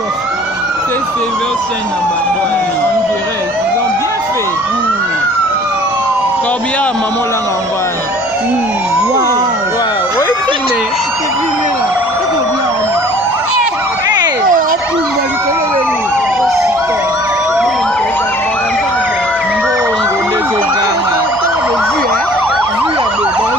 chef. C'est sévère chien Nambango, on dirait. Ils ont bien fait. Combien maman l'a envoyé? Waouh. Waouh, oui, filmé. C'est filmé là. C'est combien là? Oh, pour moi, il connaît les mots. Oh, super. Mbongo, les oganga. Vu, hein? Vu là, bon,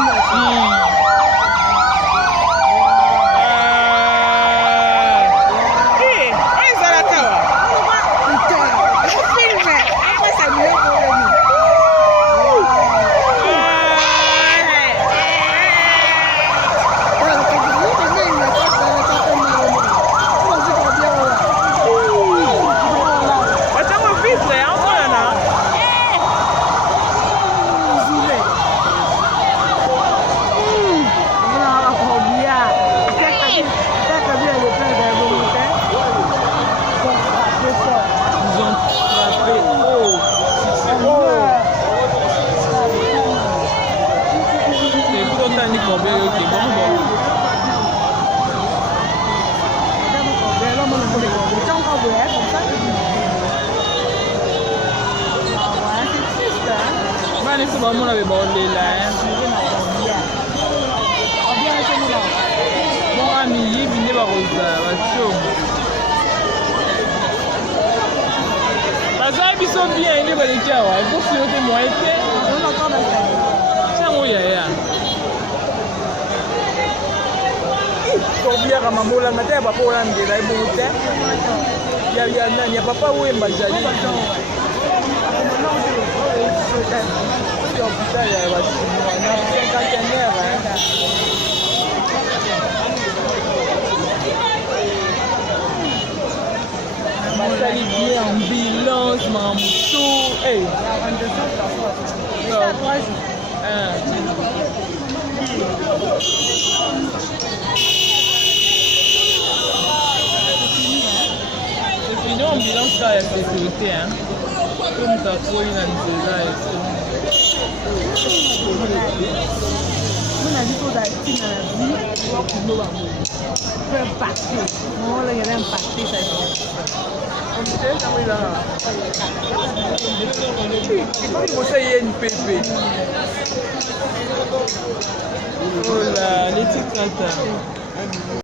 bien, il est bon, il faut filer moi et c'est moi yaya. Combien à maman la matin papa on a mis là il bon temps. Il y a papa où est Mbazali. Mbazali bien ambulance mamoutou. Hey. C'est fini ambulance là, il y a sécurité hein. Comme ça pour une là et tout. On a dit qu'on a dit dans la vie, on va peut impacter. Non, là, il y a impacté ça. Comment ça y est une pépé? Oh là, les petits